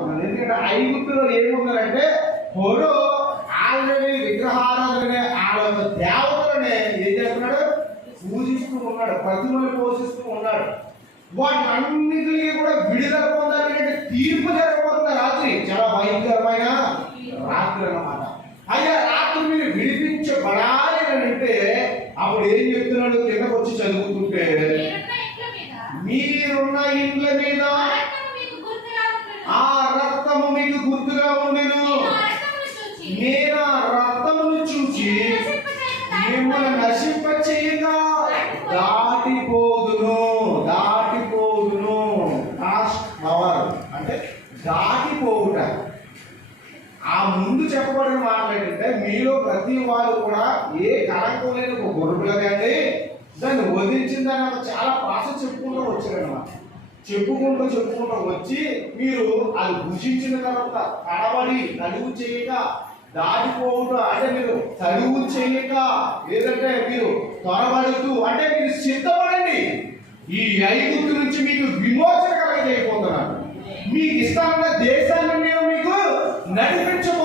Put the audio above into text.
ఉన్నాడు ఎందుకంటే ఐగుప్తులో ఏమున్నారంటే హోరో ఆల్రెడీ విగ్రహారాధనే వాళ్ళ దేవతలనే ఏం చేస్తున్నాడు? పూజిస్తూ ఉన్నాడు ప్రతిమను పోషిస్తూ ఉన్నాడు. వాటన్నిటికీ కూడా విడుదల పొందాలంటే తీర్పు జరగబోతున్న రాత్రి. చాలా భయంకరమైన రాత్రి అన్నమాట. అయ్యా రాత్రి మీరు విడిపించబడాలి అని అంటే అప్పుడు ఏం చెప్తున్నాడు? కిందకు వచ్చి చదువుతుంటే గుర్తుగా ఉండేను నేను. రక్తమును చూచి మిమ్మల్ని నశింప చేయగా దాటిపోదును దాటిపోదును. అంటే దాటిపోవుట. ఆ ముందు చెప్పబడిన మాట ఏంటంటే మీలో ప్రతి వారు కూడా ఏ కళంకం లేని ఒక గొర్రెలు కానీ దాన్ని ఒక చాలా ప్రాసెస్ చెప్పుకుంటూ వచ్చారనమాట చెప్పుకుంటూ చెప్పుకుంటూ వచ్చి మీరు అది భుజించిన తర్వాత కడబడి నలుగు చేయక దాటిపోవుట అంటే మీరు తలుగు చేయక లేదంటే మీరు త్వరబడుతూ అంటే మీరు సిద్ధపడండి. ఈ ఐగుప్తు నుంచి మీకు విమోచన అయిపోతున్నారు మీకు ఇష్టమైన దేశాన్ని నేను మీకు నడిపించబోతున్నాను